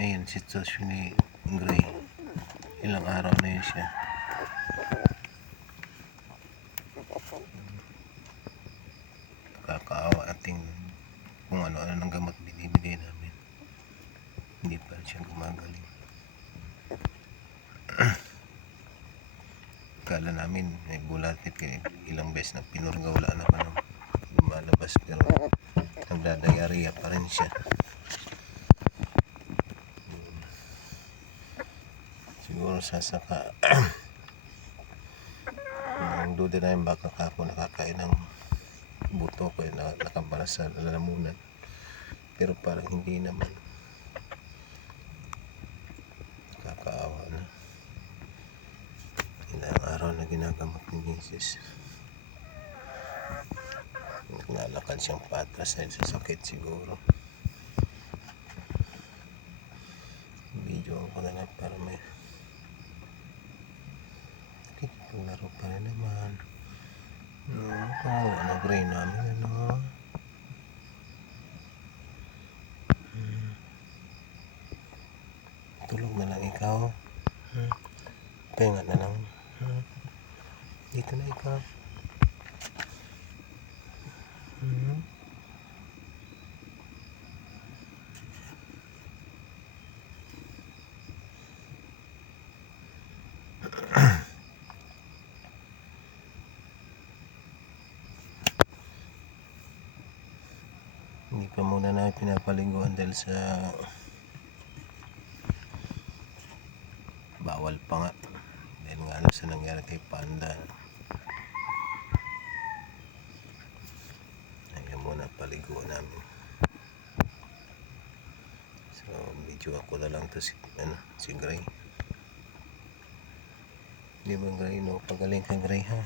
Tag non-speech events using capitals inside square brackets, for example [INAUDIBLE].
sitwasyon ni Gray. Ilang araw na yun siya. Kakaawa ating kung ano-ano ng gamot binibigay namin. Hindi pa siya gumagaling. [CLEARS THROAT] Kala namin may bulatit ilang beses na pinurga wala na pa nang lumalabas pero nagdadayariya pa rin siya. Siguro sasaka ang duda na yung baka kako nakakain ng buto ko na nakabara sa lalamunan. Pero parang hindi naman. Nakakaawa na. Ilang araw na ginagamot ni Jesus. Naglalakad siyang patras dahil sa sakit siguro video ko na lang para may Naglaro pa rin naman. No, kawawa na gray namin, ano. Hmm. Tulog na lang ikaw. Hmm. Pahinga na lang. Hmm. Dito na ikaw. Hindi pa muna namin pinapaliguan dahil sa bawal pa nga. Dahil nga alam sa nangyari kay Panda. Ayaw muna paliguan namin. So, video ako na lang to si, ano, si Gray. Di ba Gray, no? Pagaling ka Gray ha?